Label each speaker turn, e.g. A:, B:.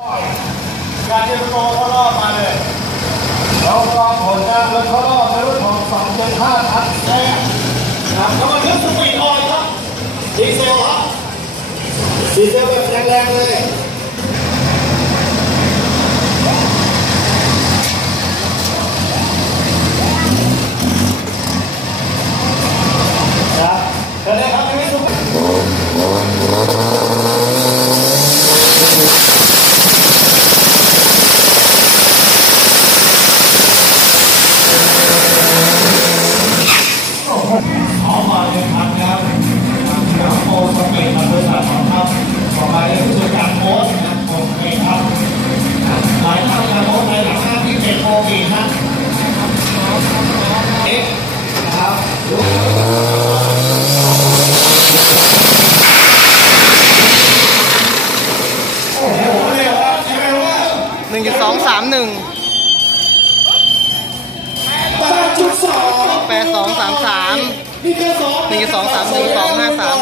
A: การที่โตเขารอบมาเลยเราก็ผลงานแล้วเขารอบในรุ่นของสองเจ็ดห้าทัดแท้ครับแล้วมาเครื่องสปีดออยครับดีเซลครับดีเซลแบบแรงๆเลยครับเชิญเลยครับพี่วิสุทธิ์ เอามาเลยครับนะครับจากโพสเปนมาบริษัทของครับต่อไปคือจากโพสนะครับโพสเปนครับหลายท่านจะโพสในหลังหน้าที่เป็นโควิดนะเอ๊ะนะครับโอ้โหเร็วครับเร็วมาก
B: หนึ่งจุดสองสามหนึ่งามหนึ่งสองสามหนึ่งสองห้าสาม